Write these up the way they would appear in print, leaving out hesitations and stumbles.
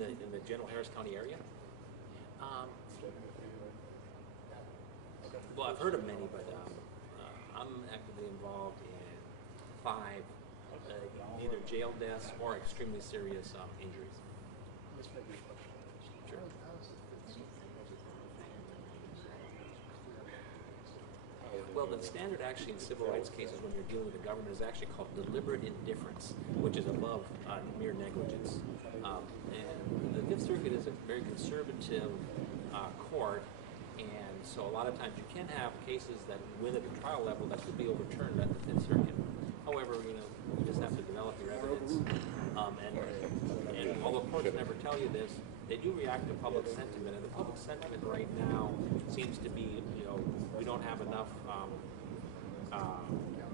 in the general Harris County area. Well, I've heard of many, but I'm actively involved in 5 either jail deaths or extremely serious injuries. Sure. Well, the standard actually in civil rights cases when you're dealing with the government is actually called deliberate indifference, which is above mere negligence. And the Fifth Circuit is a very conservative court, and so a lot of times you can have cases that win at the trial level that could be overturned at the Fifth Circuit. However, you just have to develop your evidence. And although courts never tell you this, they do react to public sentiment, and the public sentiment right now seems to be, we don't have enough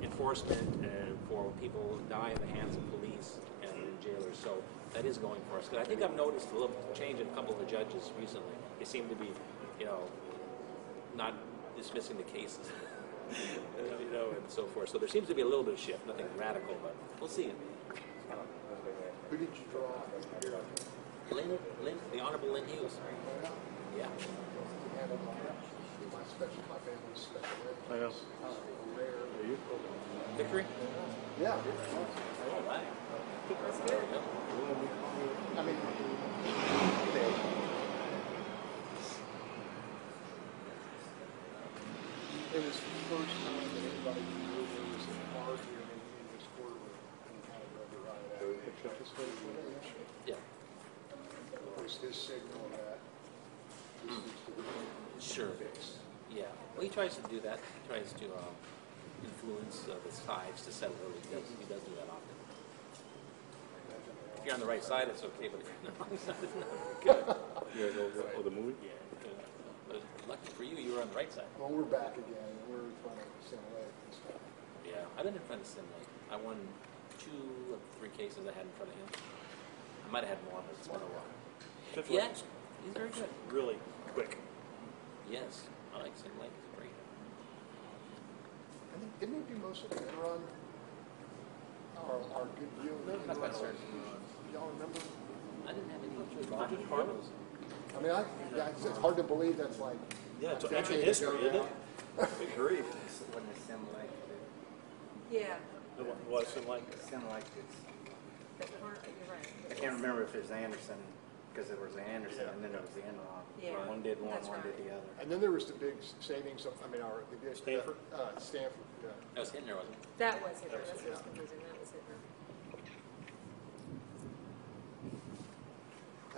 enforcement for people who die in the hands of police and jailers. So that is going for us. Because I think I've noticed a little change in a couple of the judges recently. They seem to be, not dismissing the cases, and so forth. So there seems to be a little bit of shift, nothing radical, but we'll see. Who did you draw? The Honorable Lynn Hughes. Yeah. My family's special ed. I know. Rare. Are you? Victory? Yeah. All right. That's good. I mean, it was the first time that anybody knew there was an argument in this courtroom and how to override that. Yeah. It was his signal that this needs to be Sure. fixed. Yeah. Well, he tries to do that. He tries to influence the sides to settle early. He does do that often. If you're on the right side, it's okay, but if you're on the wrong side, it's not good. You gotta go for the movie? Yeah. But lucky for you, you were on the right side. Well, we're back again. We're in front of Sim Lake and stuff. Yeah. I've been in front of Sim Lake. I won 2 of 3 cases I had in front of him. I might have had more, but it's been a while. Yeah. He's very good. Really quick. Yes. I like Sim Lake. It's great. I think, didn't we do most of the run? Our good deal. Not quite certain. Y'all remember? I didn't have any problems. I mean, it's hard to believe that's like. Yeah, it's a ancient decade history, ago isn't it? now. Big grief. When the sim like Yeah. What it seemed like? sim like it's. You're right. I can't remember if it was Anderson because there was Anderson and then there was the Enron. Yeah. One did one, That's one right. did the other. And then there was the big savings of, the big. Stanford? Stanford, yeah. That was Hitler, wasn't it? That was it. That's what was confusing. That was it.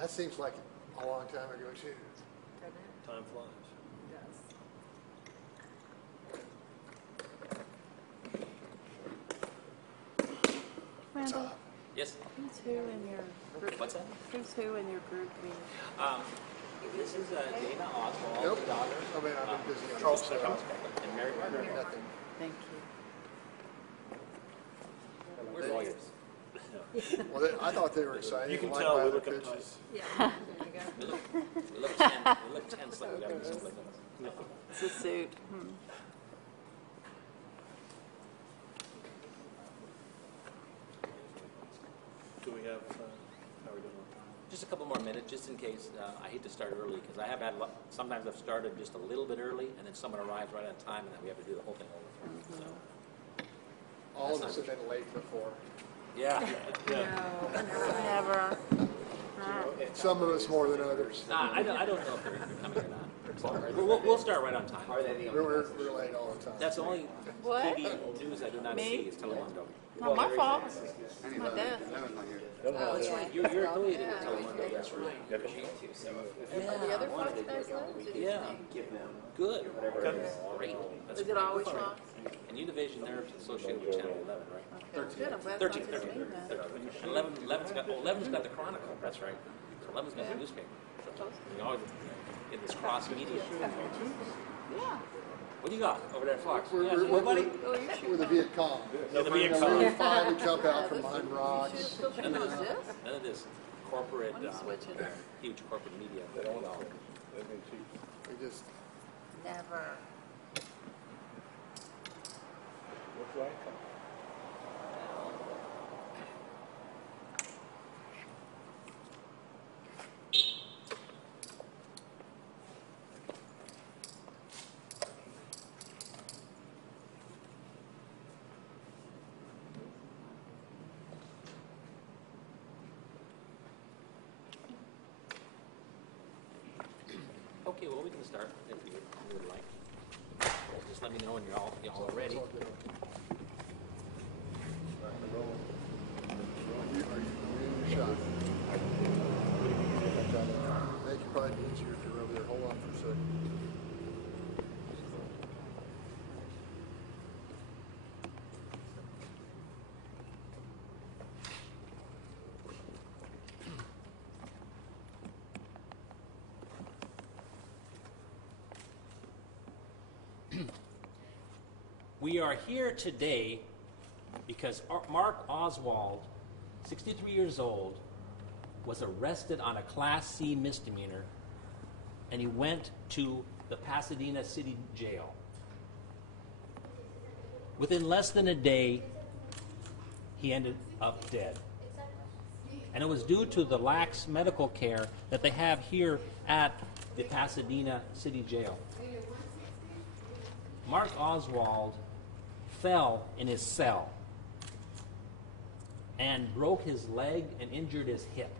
That seems like a long time ago too. Doesn't it? Time flies. It does. Randall, Yes. who's who in your group? What's that? Who's who in your group meeting? This is Dana Oswald, Nope. the daughter. I mean, I've been busy on Charles this Stecker. stuff. And Mary Warner. Nothing. Thank you. We're lawyers. Well, I thought they were excited. You can Like tell my we other look up pitches. nice. Yeah. There you go. We look tense like we got to do something like that. It's a suit. Do we have, how are we doing on time? Just a couple more minutes, just in case. I hate to start early because I have had, sometimes I've started just a little bit early and then someone arrives right on time and then we have to do the whole thing over. So, All of us have been late before. yeah. Never. Some of us more than others. I don't know if they're coming or not. We'll start right on time. We're late all the time. That's the only What? TV news I do not see is Telemundo. Not my fault. It's my desk. Oh, that's right. You're affiliated with Telemundo. That's right. Are the other Fox guys left? Yeah. Good. Great. That's Is it always Fox? And Univision, they're associated with Channel 11, right? Good, I'm glad 13, Fox is 13. doing that. And 11's got the Chronicle. That's right. So 11's got the newspaper. You know, in this cross media. Yeah. What do you got over there, Fox? We're, Yeah, we're, buddy? Oh, you should. we're the Viet Cong. You're the Viet We Cong. finally jump out from behind rocks. You still should know this. None of this corporate, I'm switching. huge corporate media. They don't know. We just, Never. What's right? can start if you would like. Just let me know when y'all are ready. All right, roll. Are you in your shot? Make it probably easier if you're over there. Hold on for a second. We are here today because Mark Oswald, 63 years old, was arrested on a Class C misdemeanor, and he went to the Pasadena City Jail. Within less than a day, he ended up dead. And it was due to the lax medical care that they have here at the Pasadena City Jail. Mark Oswald fell in his cell and broke his leg and injured his hip.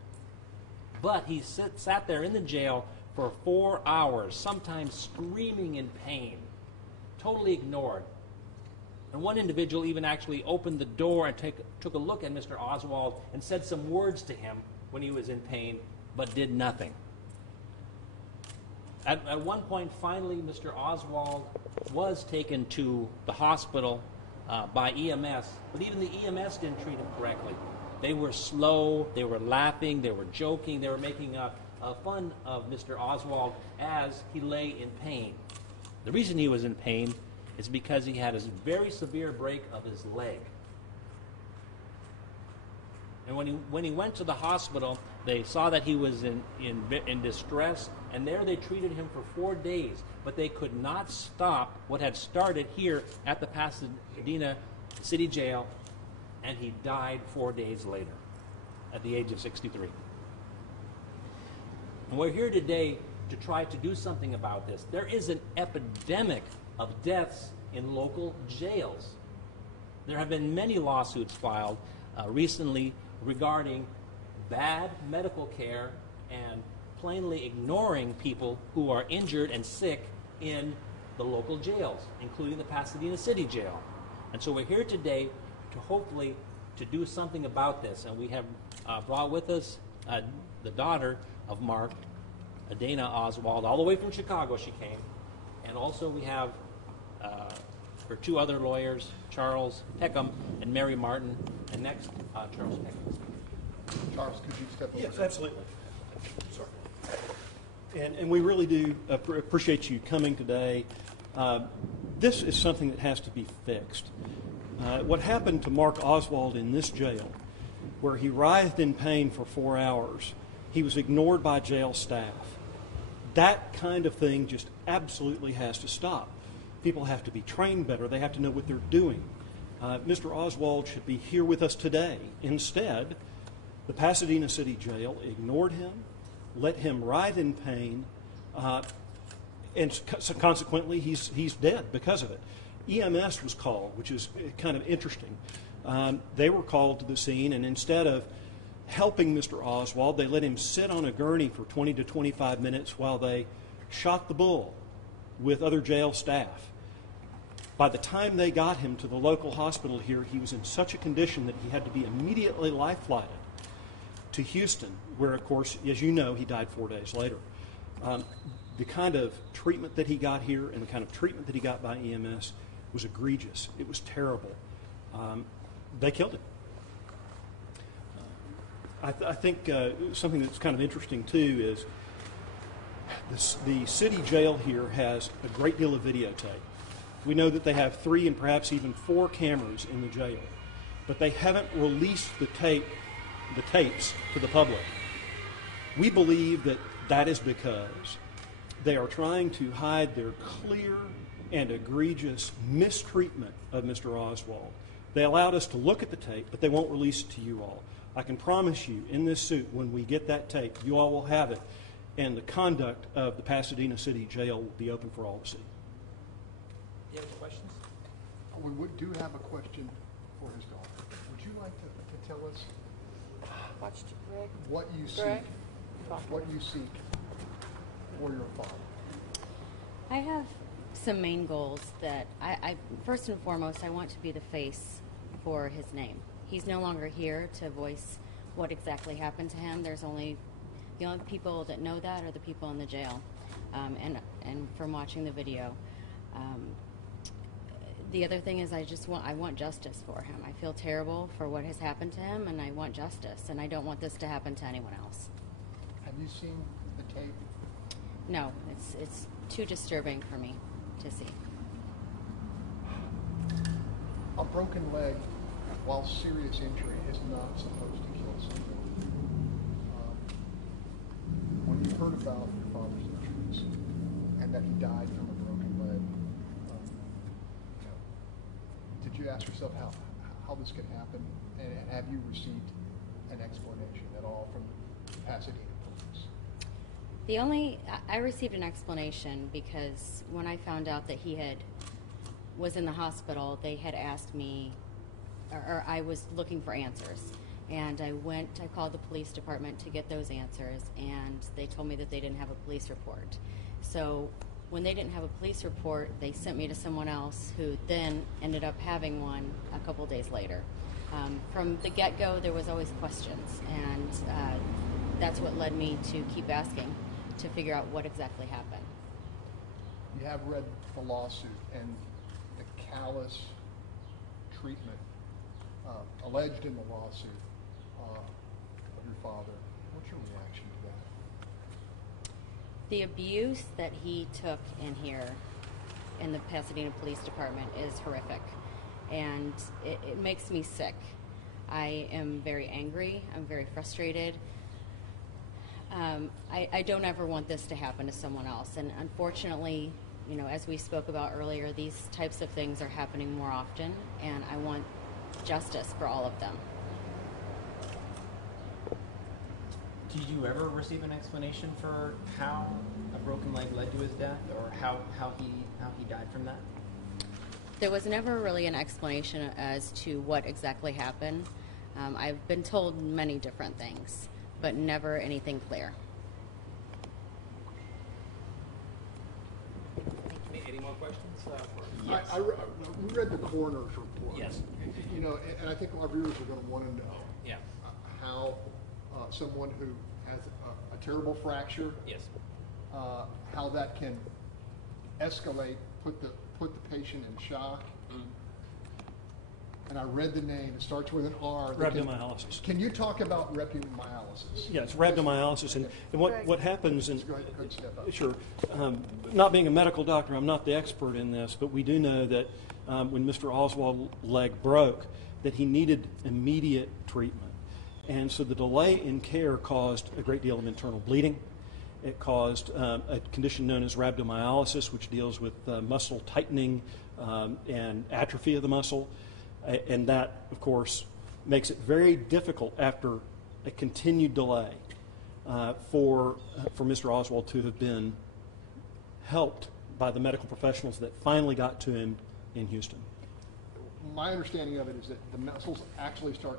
But he sat there in the jail for 4 hours, sometimes screaming in pain, totally ignored. And one individual even actually opened the door and took a look at Mr. Oswald and said some words to him when he was in pain, but did nothing. At one point, finally, Mr. Oswald was taken to the hospital by EMS, but even the EMS didn't treat him correctly. They were slow, they were laughing, they were joking, they were making fun of Mr. Oswald as he lay in pain. The reason he was in pain is because he had a very severe break of his leg. And when he went to the hospital, they saw that he was in distress, and there they treated him for 4 days. But they could not stop what had started here at the Pasadena City Jail, and he died 4 days later at the age of 63. And we're here today to try to do something about this. There is an epidemic of deaths in local jails. There have been many lawsuits filed recently regarding bad medical care and plainly ignoring people who are injured and sick in the local jails, including the Pasadena City Jail. And so we're here today to hopefully to do something about this. And we have brought with us the daughter of Mark, Dana Oswald, all the way from Chicago she came. And also we have her two other lawyers, Charles Peckham and Mary Martin. And next, Charles Peckham. Charles, could you step over? Yes, absolutely. Sorry. And we really do appreciate you coming today. This is something that has to be fixed. What happened to Mark Oswald in this jail, where he writhed in pain for 4 hours, he was ignored by jail staff. That kind of thing just absolutely has to stop. People have to be trained better. They have to know what they're doing. Mr. Oswald should be here with us today. Instead, the Pasadena City Jail ignored him, let him writhe in pain, and consequently he's dead because of it. EMS was called, which is kind of interesting. They were called to the scene, and instead of helping Mr. Oswald, they let him sit on a gurney for 20 to 25 minutes while they shot the bull with other jail staff. By the time they got him to the local hospital here, he was in such a condition that he had to be immediately life-flighted to Houston, where, of course, as you know, he died 4 days later. The kind of treatment that he got here and the kind of treatment that he got by EMS was egregious. It was terrible. They killed him. I think something that's kind of interesting, too, is the city jail here has a great deal of videotape. We know that they have 3 and perhaps even 4 cameras in the jail, but they haven't released the tapes to the public. We believe that that is because they are trying to hide their clear and egregious mistreatment of Mr. Oswald. They allowed us to look at the tape, but they won't release it to you all. I can promise you, in this suit, when we get that tape, you all will have it, and the conduct of the Pasadena City Jail will be open for all to see. Do you have any questions? We do have a question for his daughter. Would you like to tell us Watched Greg. what you seek, Greg? what you seek for your father? I have some main goals that I first and foremost, I want to be the face for his name. He's no longer here to voice what exactly happened to him. The only people that know that are the people in the jail, and from watching the video. The other thing is I want justice for him. I feel terrible for what has happened to him, and I want justice, and I don't want this to happen to anyone else. Have you seen the tape? No, it's too disturbing for me to see. A broken leg, while serious injury, is not supposed to kill someone. When you heard about your father's injuries and that he died from a broken leg, did you ask yourself how this could happen? And have you received an explanation at all from the Pasadena police? I received an explanation because when I found out that he was in the hospital, they had asked me, or I was looking for answers. And I called the police department to get those answers, and they told me that they didn't have a police report. So when they didn't have a police report, they sent me to someone else who then ended up having one a couple days later. From the get-go, there was always questions, and that's what led me to keep asking to figure out what exactly happened. You have read the lawsuit and the callous treatment alleged in the lawsuit of your father. What's your reaction to that? The abuse that he took in here in the Pasadena Police Department is horrific, and it makes me sick. I am very angry. I'm very frustrated. I don't ever want this to happen to someone else, and unfortunately, as we spoke about earlier, these types of things are happening more often, and I want justice for all of them. Did you ever receive an explanation for how a broken leg led to his death, or how he died from that? There was never really an explanation as to what exactly happened. I've been told many different things, but never anything clear. Any more questions? Yes. We read the coroner's report. Yes. And I think our viewers are going to want to know how someone who has a terrible fracture, Yes. How that can escalate, put the patient in shock. And I read the name. It starts with an R. Rhabdomyolysis. Can you talk about rhabdomyolysis? Yes, rhabdomyolysis, and what happens, and Go ahead, step up. sure, not being a medical doctor, I'm not the expert in this, but we do know that when Mr. Oswald's leg broke, that he needed immediate treatment, and so the delay in care caused a great deal of internal bleeding. It caused a condition known as rhabdomyolysis, which deals with muscle tightening and atrophy of the muscle. And that, of course, makes it very difficult after a continued delay for Mr. Oswald to have been helped by the medical professionals that finally got to him in Houston. My understanding of it is that the muscles actually start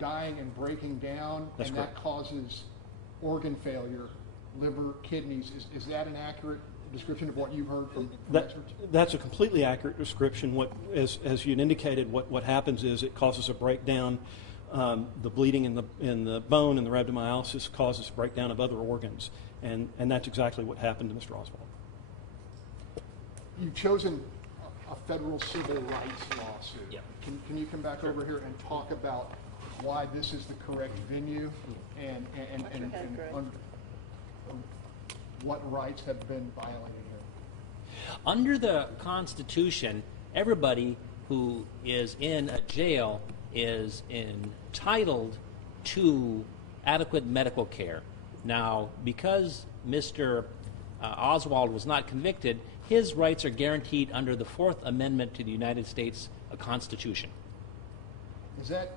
dying and breaking down, That's and correct. that causes organ failure, liver, kidneys. Is that an accurate description of what you've heard from experts? That's a completely accurate description. As you indicated, what happens is it causes a breakdown. The bleeding in the bone and the rhabdomyolysis causes a breakdown of other organs, and that's exactly what happened to Mr. Oswald. You've chosen a federal civil rights lawsuit. Yeah. Can you come back over here and talk about why this is the correct venue and what rights have been violated here? Under the Constitution, everybody who is in a jail is entitled to adequate medical care. Now, because Mr. Oswald was not convicted, his rights are guaranteed under the Fourth Amendment to the United States Constitution. Is that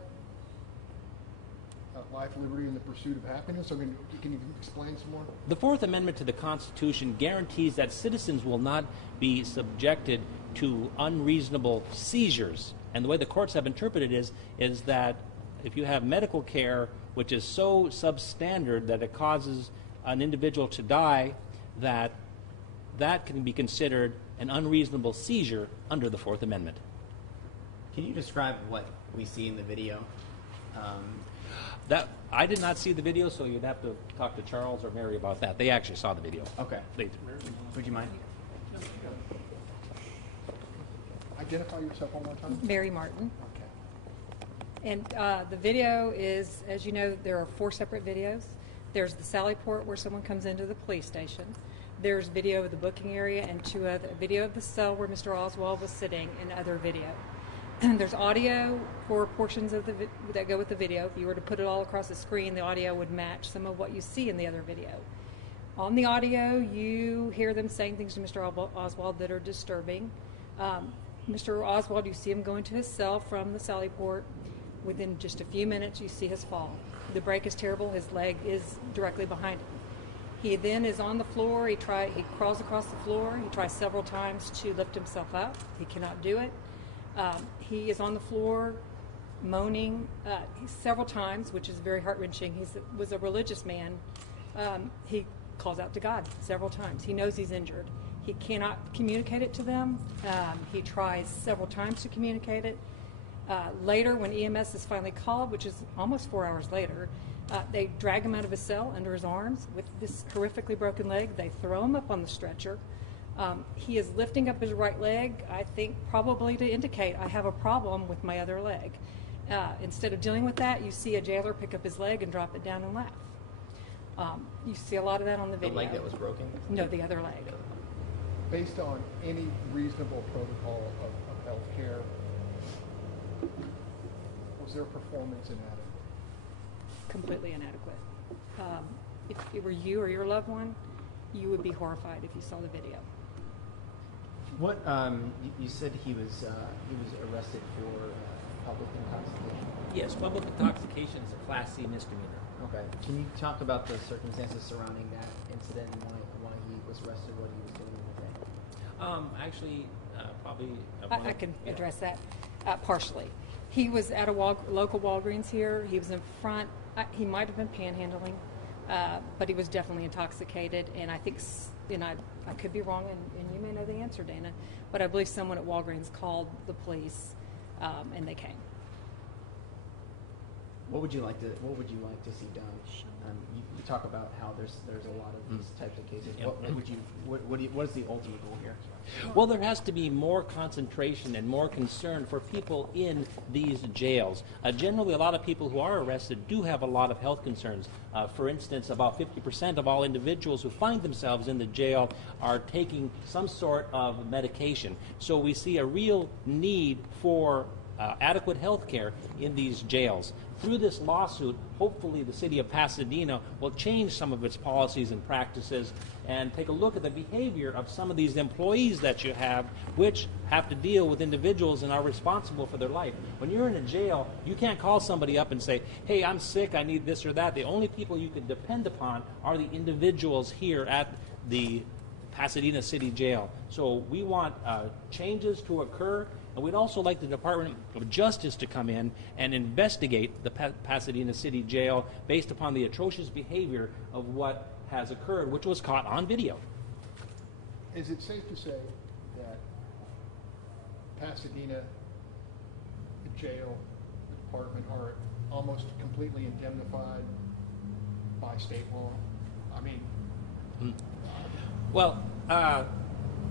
life, liberty, and the pursuit of happiness? I mean, can you explain some more? The Fourth Amendment to the Constitution guarantees that citizens will not be subjected to unreasonable seizures. And the way the courts have interpreted it is that if you have medical care which is so substandard that it causes an individual to die, that that can be considered an unreasonable seizure under the Fourth Amendment. Can you describe what we see in the video? That I did not see the video, so you'd have to talk to Charles or Mary about that. They actually saw the video. Okay. Would you mind? Identify yourself one more time. Mary Martin. Okay. And the video is, as you know, there are 4 separate videos. There's the Sally Port where someone comes into the police station. There's video of the booking area and 2 other video of the cell where Mr. Oswald was sitting and other video. And there's audio for portions of that go with the video. If you were to put it all across the screen, the audio would match some of what you see in the other video. On the audio, you hear them saying things to Mr. Oswald that are disturbing. Mr. Oswald, you see him go into his cell from the Sally Port. Within just a few minutes, you see his fall. The break is terrible. His leg is directly behind him. He then is on the floor. He crawls across the floor. He tries several times to lift himself up. He cannot do it. He is on the floor moaning several times, which is very heart-wrenching. He was a religious man. He calls out to God several times. He knows he's injured. He cannot communicate it to them. He tries several times to communicate it. Later, when EMS is finally called, which is almost 4 hours later, they drag him out of his cell under his arms with this horrifically broken leg. They throw him up on the stretcher. He is lifting up his right leg, I think probably to indicate, I have a problem with my other leg. Instead of dealing with that, you see a jailer pick up his leg and drop it down and laugh. You see a lot of that on the video. The leg that was broken? No, the other leg. Based on any reasonable protocol of health care, was their performance inadequate? Completely inadequate. If it were you or your loved one, you would be horrified if you saw the video. What you said he was arrested for public intoxication. Yes, public intoxication is a Class C misdemeanor. Okay. Can you talk about the circumstances surrounding that incident and why he was arrested, what he was doing with it? Actually, probably. I can address that partially. He was at a local Walgreens here. He was in front. He might have been panhandling, but he was definitely intoxicated. And I think, I could be wrong, and you may know the answer, Dana, but I believe someone at Walgreens called the police, and they came. What would you like to see done? You talk about how there's a lot of these types of cases. What is the ultimate goal here? Well, there has to be more concentration and more concern for people in these jails. Generally, a lot of people who are arrested do have a lot of health concerns. For instance, about 50% of all individuals who find themselves in the jail are taking some sort of medication. So we see a real need for adequate health care in these jails. Through this lawsuit, hopefully the city of Pasadena will change some of its policies and practices and take a look at the behavior of some of these employees that you have, which have to deal with individuals and are responsible for their life. When you're in a jail, you can't call somebody up and say, hey, I'm sick, I need this or that. The only people you can depend upon are the individuals here at the Pasadena City Jail. So we want changes to occur. And we'd also like the Department of Justice to come in and investigate the Pasadena City Jail based upon the atrocious behavior of what has occurred, which was caught on video. Is it safe to say that Pasadena, the jail, the department are almost completely indemnified by state law? I mean... Well,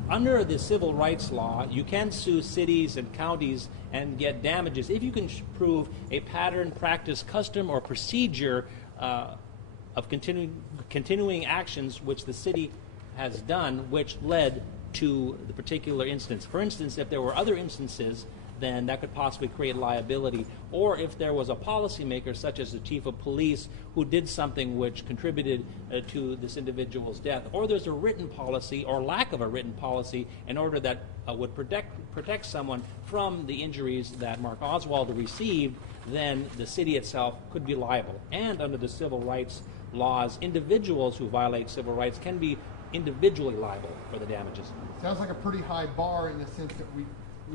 under the civil rights law, you can sue cities and counties and get damages if you can prove a pattern, practice, custom, or procedure of continuing actions which the city has done, which led to the particular instance. For instance, if there were other instances, then that could possibly create liability. Or if there was a policymaker, such as the chief of police, who did something which contributed to this individual's death. Or there's a written policy or lack of a written policy in order that would protect someone from the injuries that Mark Oswald received, then the city itself could be liable. And under the civil rights laws, individuals who violate civil rights can be individually liable for the damages. Sounds like a pretty high bar in the sense that we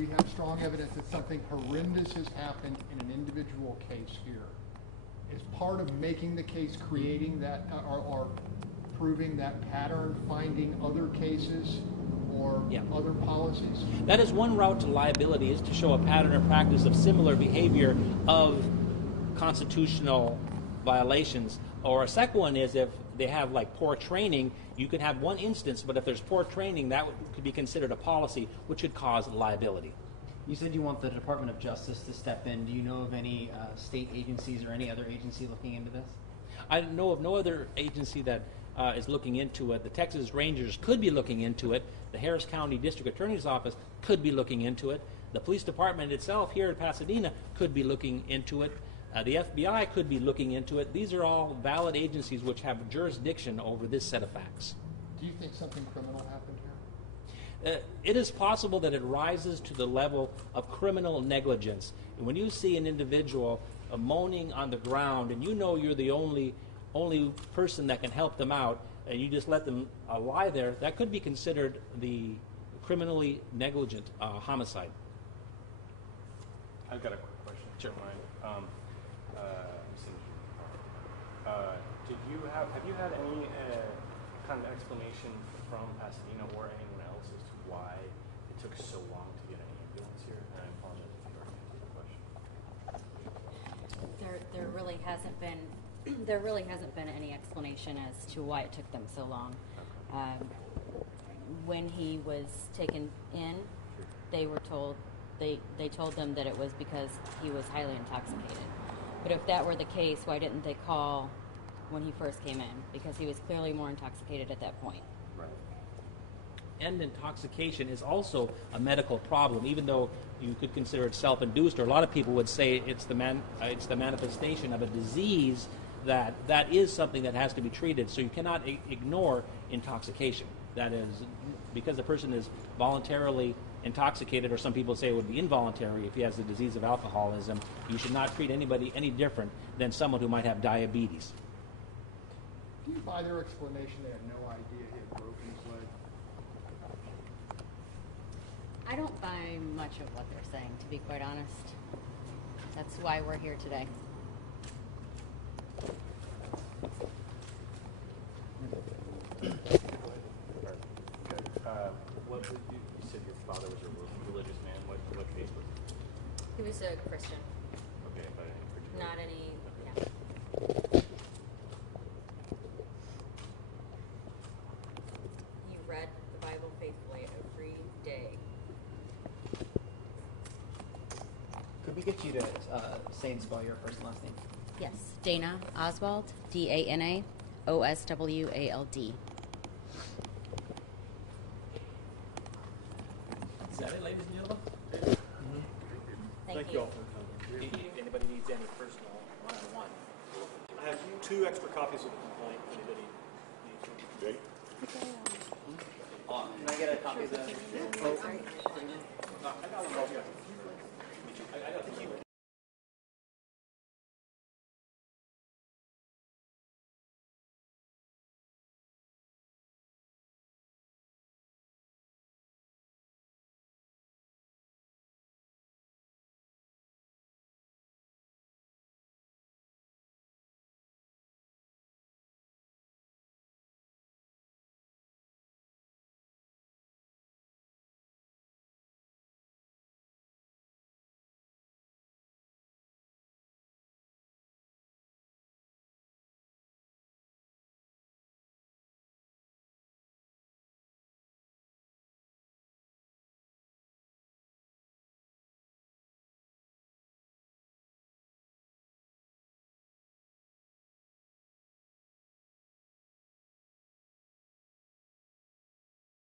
have strong evidence that something horrendous has happened in an individual case here. Is part of making the case creating that or proving that pattern, finding other cases or Yeah. other policies? That is one route to liability, is to show a pattern or practice of similar behavior of constitutional violations. Or a second one is if they have like poor training, you could have one instance, but if there's poor training, that could be considered a policy, which could cause liability. You said you want the Department of Justice to step in. Do you know of any state agencies or any other agency looking into this? I know of no other agency that is looking into it. The Texas Rangers could be looking into it. The Harris County District Attorney's Office could be looking into it. The police department itself here in Pasadena could be looking into it. The FBI could be looking into it. These are all valid agencies which have jurisdiction over this set of facts. Do you think something criminal happened here? It is possible that it rises to the level of criminal negligence. And when you see an individual moaning on the ground and you know you're the only person that can help them out, and you just let them lie there, that could be considered the criminally negligent homicide. I've got a quick question. Sure. Have you had any kind of explanation from Pasadena or anyone else as to why it took so long to get an ambulance here? And I apologize if you already answered the question. There really hasn't been any explanation as to why it took them so long. When he was taken in, they were told they told them that it was because he was highly intoxicated. But if that were the case, why didn't they call when he first came in? Because he was clearly more intoxicated at that point. Right. And intoxication is also a medical problem, even though you could consider it self-induced, or a lot of people would say it's the manifestation of a disease that is something that has to be treated. So you cannot ignore intoxication. That is, because the person is voluntarily intoxicated, or some people say it would be involuntary if he has the disease of alcoholism, you should not treat anybody any different than someone who might have diabetes. Do you buy their explanation they had no idea he had broken his leg? I don't buy much of what they're saying, to be quite honest. That's why we're here today. You said your father was a religious man. What faith was he? He was a Christian. Okay, but any particular? Not any. Okay. Yeah. You read the Bible faithfully every day. Could we get you to say and spell your first and last name? Yes, Dana Oswald, Dana Oswald. Is that it, ladies and gentlemen? Thank you. all for coming. If anybody needs any personal one-on-one, I have 2 extra copies of the complaint if anybody needs one. Can I get a copy of the? I think you